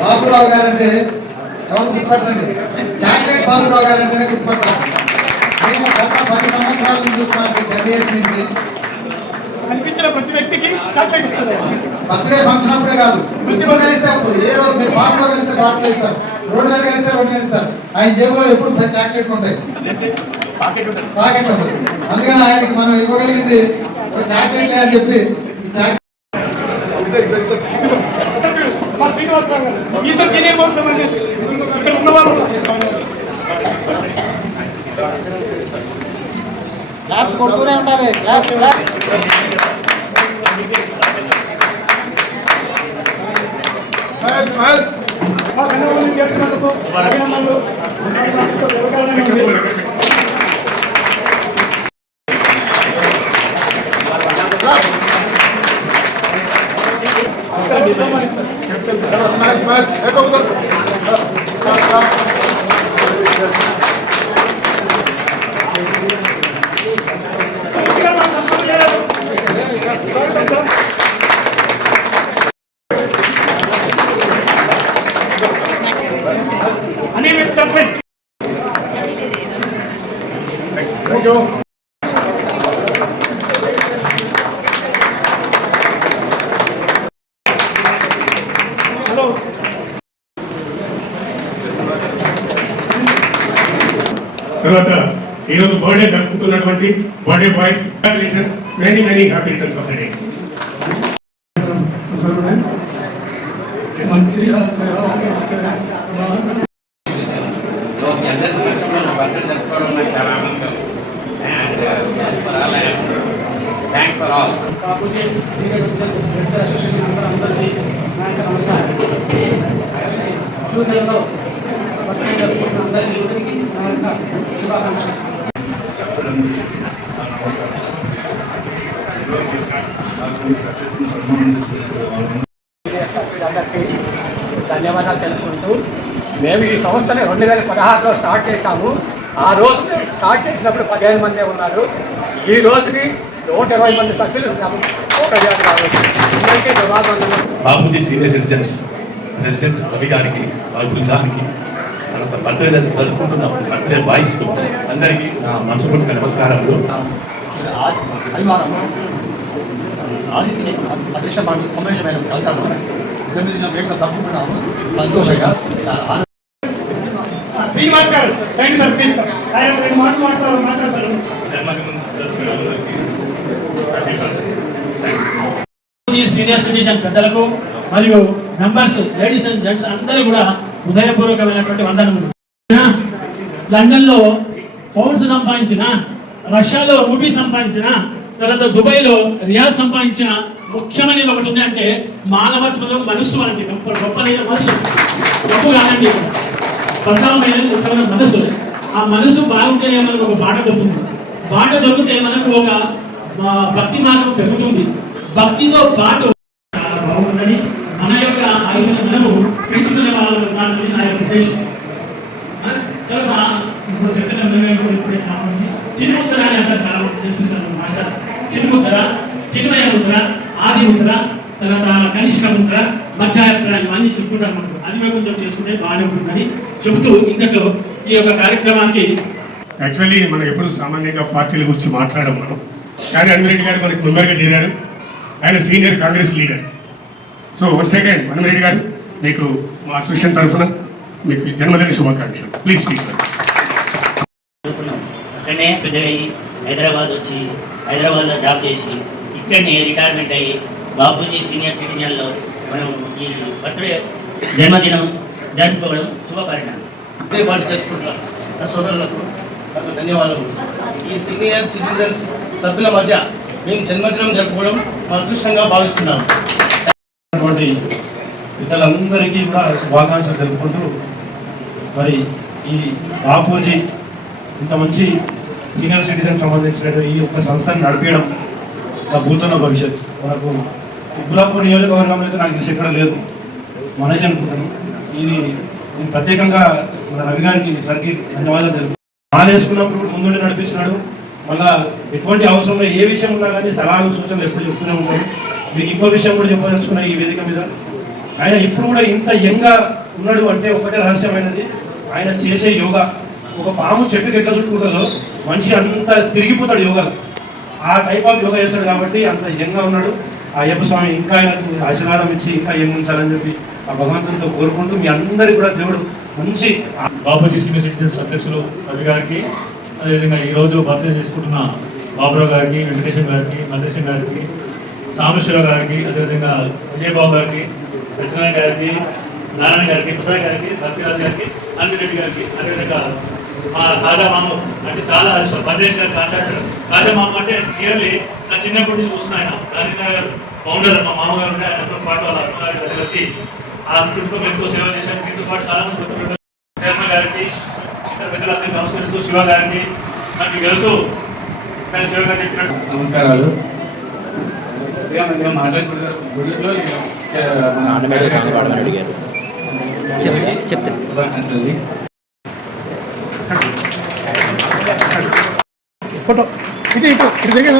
Baburao guarantee ఎవరు గుర్తుపట్టండి? Chocolate Baburao గారంటేనే గుర్తుపట్టాలి. నేను గత 10 సంవత్సరాల నుంచి చూస్తున్నాను, 10 years నుంచి. కనిపించిన ప్రతి వ్యక్తికి చాక్లెట్ ఇస్తారు. బర్త్డే ఫంక్షన్ అప్పుడే కాదు, ఇప్పుడు కలిస్తే అప్పుడు. ఏ రోజు మీరు పార్కులో కలిస్తే పార్కులో ఇస్తారు, రోడ్డు మీద కలిస్తే రోడ్డు మీద ఇస్తారు. ఆయన జేబులో ఎప్పుడు 10 చాక్లెట్లు ఉంటాయి, పాకెట్ ఉంటుంది. అందుకని ఆయనకి మనం ఇవ్వగలిగింది ఒక చాక్లెట్లే అని చెప్పి ఈ చాక్లెట్ క్లాప్స్ కొడుతూనే ఉండాలి. క్లాప్స్ మా సంఘం చేస్తున్నందుకు అభినందనలు. తర్వాత ఈరోజు బర్త్డే జరుపుకుంటున్నటువంటి birthday boys, congratulations, many many happy returns of the day. Thanks for all. Babuji senior citizens welfare association అందరికీ నా యొక్క నమస్కారం. జూనియర్లో బర్త్డే జరుపుకుంటున్న అందరికీ నా యొక్క శుభాకాంక్షలు. అందరికీ ధన్యవాదాలు తెలుపుకుంటూ, మేము ఈ సంస్థని 2016లో స్టార్ట్ చేశాము. ఆ రోజు స్టార్ట్ చేసినప్పుడు 15 మందే ఉన్నారు. ఈ రోజుకి 120 మంది సభ్యులు అందరికీ ధన్యవాదాలు. Babuji senior citizens president Ravi గారికి, వాళ్ళ బృందానికి, తర్వాత బర్త్డే జరుపుకుంటున్న బర్త్డే బాయ్స్కు అందరికీ నా మనస్ఫూర్తిగా నమస్కారాలు. ఆదిత్య అధ్యక్ష సమావేశమైన కలుతాను 9 వేల తప్పుకున్నాము. సంతోషంగా శ్రీనివాస్ గారు రండి సార్, ప్లీజ్. ఆయన రెండు మాటలు మాట్లాడతారు. సీనియర్ సిటిజన్ పెద్దలకు మరియు మెంబర్స్, లేడీస్ అండ్ జెంట్స్ అందరూ కూడా హృదయపూర్వకమైనటువంటి వందనములు. లండన్లో పౌండ్స్ సంపాదించిన, రష్యాలో రూపీ సంపాదించిన, తర్వాత దుబాయ్లో రియాజ్ సంపాదించిన ముఖ్యమైనది ఒకటి ఉంది అంటే మానవత్వం, మనస్సు అంటే గొప్పనైన మనసు. గొప్ప కాదండి, ప్రధానమైన ముఖ్యమైన మనసు. ఆ మనసు బాగుంటేనే మనకు ఒక బాట దొరుకుతుంది. బాట దొరికితే మనకు ఒక భక్తి మార్గం పెరుగుతుంది. భక్తితో పాటు బాగుంటుందని మన యొక్క ఆయుష్ని మనము పెంచుకునే వాళ్ళు నా యొక్క ఉద్దేశం. తర్వాత ఇప్పుడు చిన్ముద్ర అని అంటారు, చాలా నేర్పిస్తారు మాస్టర్స్. చిన్ముద్ర, చిన్మయ ముద్ర, ఆది ముద్ర, తర్వాత కనిష్క ముద్ర, మధ్యాభిప్రాయం అన్ని చెప్పుకుంటారు. మనకు అది కొంచెం చేసుకుంటే బాగానే ఉంటుందని చెబుతూ ఇంతలో ఈ యొక్క కార్యక్రమానికి యాక్చువల్లీ మనం ఎప్పుడు సామాన్యంగా పార్టీల గురించి మాట్లాడడం మనం, కానీ అన్విరెడ్డి గారు మనకి మెంబర్గా చేరారు. ఆయన senior Congress leader. So once again Anvi Reddy గారు, మీకు మా అసోసియేషన్ తరఫున మీకు జన్మదిన శుభాకాంక్షలు. Please speak. అక్కడనే పెద్దగా హైదరాబాద్ వచ్చి హైదరాబాద్లో జాబ్ చేసి ఇక్కడనే రిటైర్మెంట్ అయ్యి బాబూజీ సీనియర్ సిటిజన్లో మనం ఈ బర్త్డే జన్మదినం జరుపుకోవడం శుభపరిణామం. వాటి జరుపుకుంటాం నా సోదరులకు నాకు ధన్యవాదాలు. ఈ సీనియర్ సిటిజన్స్ సభ్యుల మధ్య మేము జన్మదినం జరుపుకోవడం మా అదృష్టంగా భావిస్తున్నాము. పెద్దలందరికీ కూడా శుభాకాంక్షలు తెలుపుకుంటూ మరి ఈ బాపూజీ ఇంత మంచి సీనియర్ సిటిజన్ సంబంధించిన ఈ ఒక్క సంస్థను నడిపించడం నా భూతోన్న భవిష్యత్. మనకు గులాపూర్ నియోజకవర్గంలో అయితే నాకు తెలిసి ఎక్కడ లేదు, మనది అనుకుంటాను. దీన్ని ప్రత్యేకంగా మన రవి గారికి సార్కి ధన్యవాదాలు తెలుపు. వేసుకున్నప్పుడు ముందుండి నడిపించినాడు. మళ్ళా ఎటువంటి అవసరంలో ఏ విషయం ఉన్నా కానీ సలహాలు సూచనలు ఎప్పుడు చెప్తూనే ఉంటాడు. మీకు ఇంకో విషయం కూడా చెప్పదలుచుకున్నా ఈ వేదిక మీద, ఆయన ఇప్పుడు కూడా ఇంత యంగా ఉన్నాడు అంటే ఒకటే రహస్యమైనది, ఆయన చేసే యోగా. ఒక పాము చెట్టుకి ఎట్లా చుట్టుకుంటుందో మనిషి అంత తిరిగిపోతాడు యోగాలో, ఆ టైప్ ఆఫ్ యోగా చేస్తాడు కాబట్టి అంత యంగా ఉన్నాడు. ఆ అయ్యప్ప స్వామి ఇంకా ఆయనకు ఆశీర్వాదం ఇచ్చి ఇంకా ఉంచాలని చెప్పి ఆ భగవంతునితో కోరుకుంటూ మీ అందరికీ కూడా దేవుడు మంచి బాపూజీ సీనియర్ సిటిజన్స్ అధ్యక్షులు రవి గారికి, అదేవిధంగా ఈరోజు బర్త్డే చేసుకుంటున్న బాబురావు గారికి, వెంకటేశ్వర గారికి, మల్లేశ్వర గారికి, సామేశ్వరరావు గారికి, అదేవిధంగా విజయబాబు గారికి, సత్యనారాయణ గారికి, నారాయణ గారికి, ప్రసాద్ గారికి, భక్తిరాజు గారికి, అన్విరెడ్డి గారికి, అదేవిధంగా మా రాజా మాము అంటే చాలా పరమేష్ గారి కాంట్రాక్టర్. రాజా మాము అంటే క్లియర్లీ నా చిన్నప్పటి నుంచి చూస్తున్నా, ఆయన గాంధీనగర్ ఫౌండర్ మా మామగారు ఉండే, ఆయనతో పాటు వాళ్ళ అమ్మగారి దగ్గర వచ్చి ఆ చుట్టుపక్కల ఎంతో సేవ చేశాను. దీంతో పాటు చాలా మంది గుర్తుపెట్టారు. శర్మ గారికి, ఇతర పెద్దలందరికీ నమస్కరిస్తూ, శివ గారికి మనకి తెలుసు శివ గారు చెప్పినట్టు నమస్కారాలు. శుభాకాంక్షలు. ఫోటో ఇటు ఇటు ఇటు